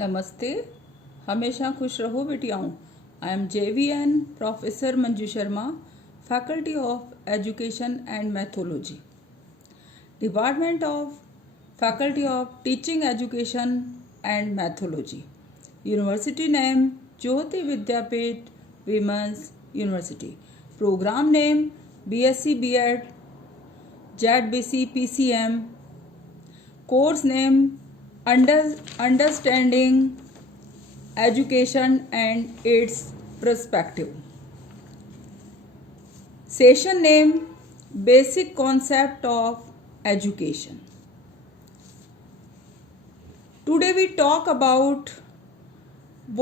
नमस्ते। हमेशा खुश रहो बेटियाओं। I am JVN professor Manju Sharma, faculty of education and methodology, department of faculty of teaching education and methodology, university name Jyoti Vidyapeeth women's university, programme name BSc B.Ed JED PCM, course name Understanding Education and its Perspective, session name Basic Concept of Education. Today we talk about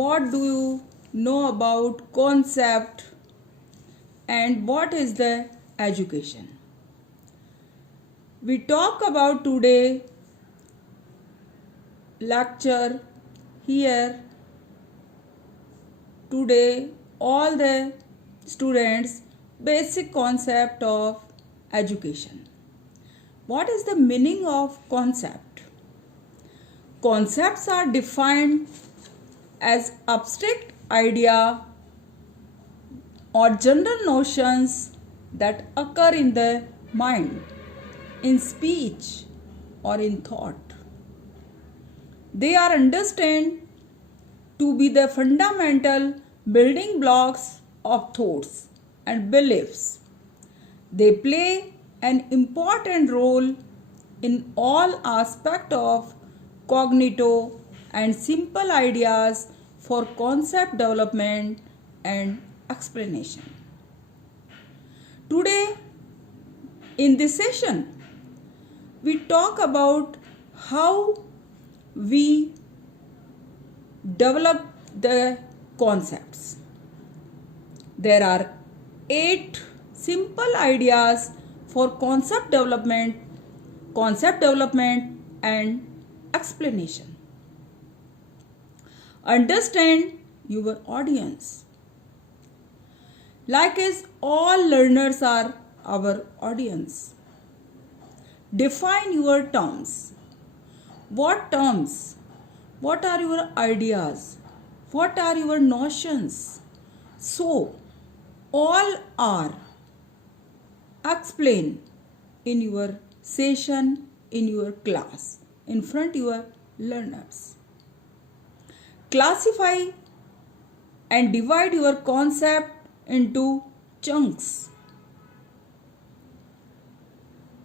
what do you know about concept and what is the education. We talk about today lecture here today all the students basic concept of education. What is the meaning of concept? Concepts are defined as abstract idea or general notions that occur in the mind, in speech or in thought. They are understood to be the fundamental building blocks of thoughts and beliefs. They play an important role in all aspects of cognitive and simple ideas for concept development and explanation. Today, in this session, we talk about how we develop the concepts. There are 8 simple ideas for concept development and explanation. Understand your audience. Like as all learners are our audience. Define your terms. What terms? What are your ideas? What are your notions? So, all are explained in your session, in your class, in front of your learners. Classify and divide your concept into chunks.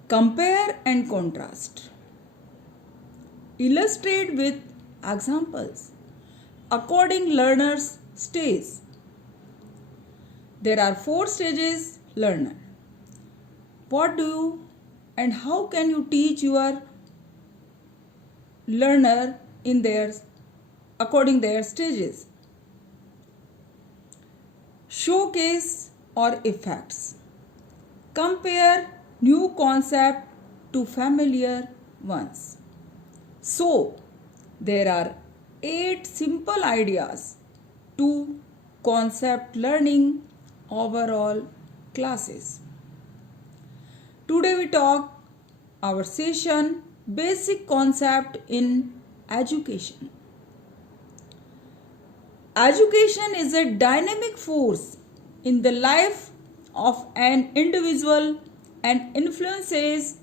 Compare and contrast. Illustrate with examples according learner's stage. There are 4 stages learner. What do you and how can you teach your learner in their according their stages? Showcase or effects. Compare new concept to familiar ones. So, there are 8 simple ideas to concept learning overall classes. Today we talk our session basic concept in education. Education is a dynamic force in the life of an individual and influences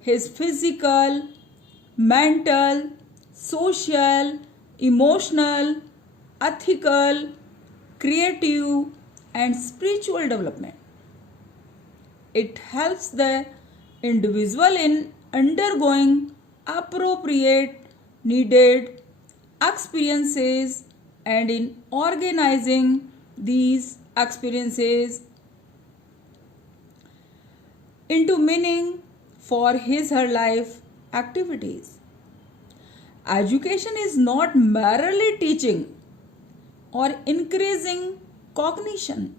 his physical, mental, social, emotional, ethical, creative, and spiritual development. It helps the individual in undergoing appropriate, needed experiences and in organizing these experiences into meaning for her life activities. Education is not merely teaching or increasing cognition.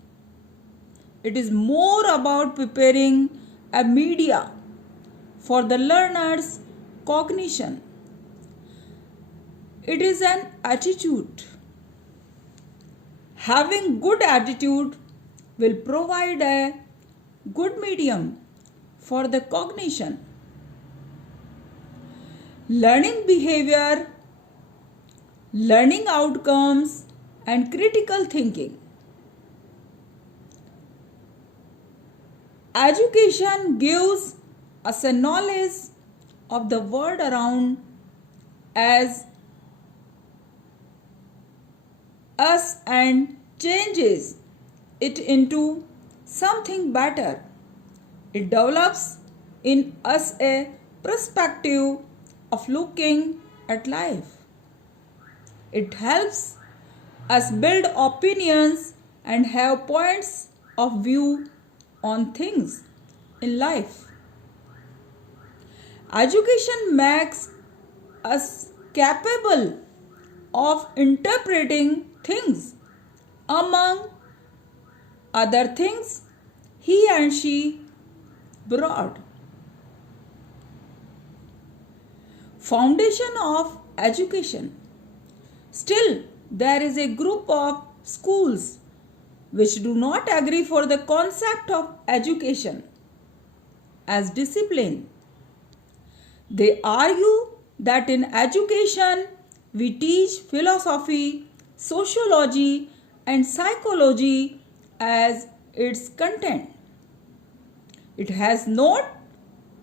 It is more about preparing a media for the learner's cognition. It is an attitude. Having good attitude will provide a good medium for the cognition. Learning behavior learning outcomes, and critical thinking. Education gives us a knowledge of the world around as us and changes it into something better. It develops in us a perspective of looking at life. It helps us build opinions and have points of view on things in life. Education makes us capable of interpreting things. Among other things, he and she brought. Foundation of education. Still, there is a group of schools which do not agree for the concept of education as discipline. They argue that in education we teach philosophy, sociology, and psychology as its content. It has not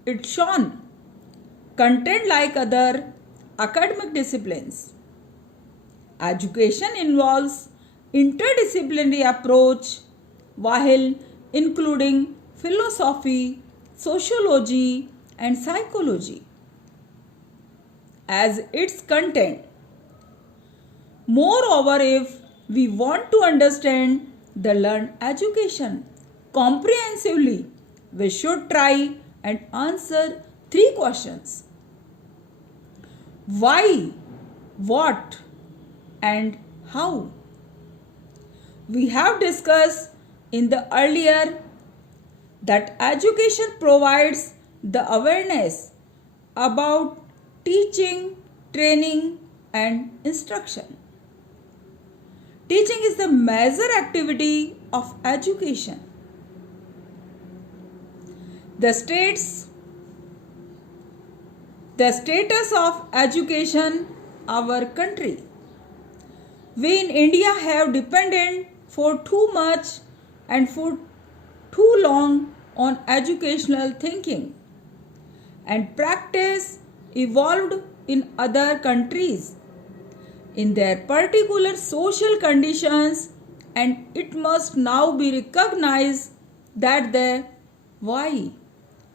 it shown content like other academic disciplines. Education involves interdisciplinary approach while including philosophy, sociology, and psychology as its content. Moreover, if we want to understand the learned education comprehensively, we should try and answer three questions: why, what, and how. We have discussed in the earlier that education provides the awareness about teaching, training, and instruction. Teaching is the major activity of education. The status of education our country. We in India have depended for too much and for too long on educational thinking, and practice evolved in other countries in their particular social conditions, and it must now be recognized that the why,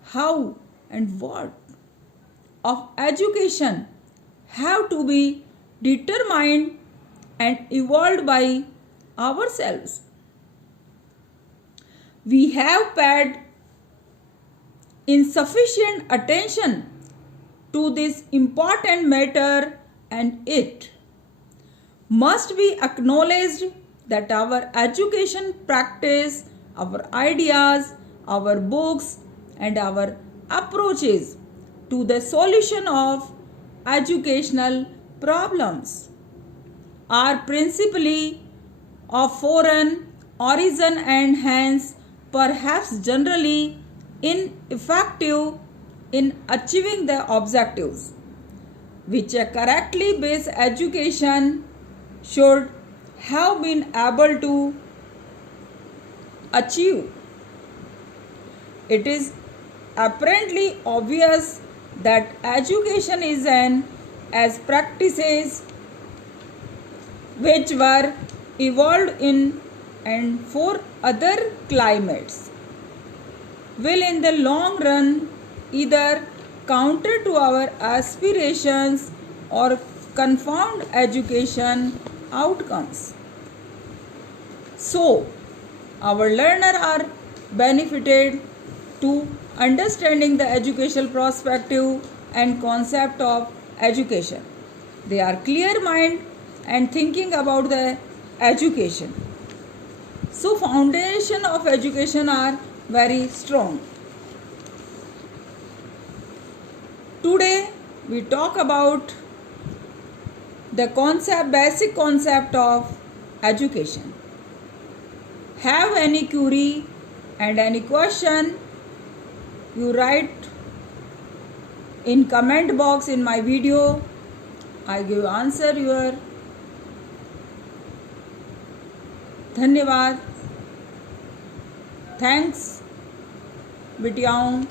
how, and what of education have to be determined and evolved by ourselves. We have paid insufficient attention to this important matter, and it must be acknowledged that our education practice, our ideas, our books, and our approaches to the solution of educational problems are principally of foreign origin and hence perhaps generally ineffective in achieving the objectives which a correctly based education should have been able to achieve. It is apparently obvious that education is an as practices which were evolved in and for other climates will in the long run either counter to our aspirations or confound education outcomes. So, our learners are benefited to understanding the educational perspective and concept of education. They are clear mind and thinking about the education. So, foundation of education are very strong. Today we talk about the basic concept of education. Have any query and any question, you write in comment box in my video. I give answer your धन्यवाद। Thanks बिटियाओं।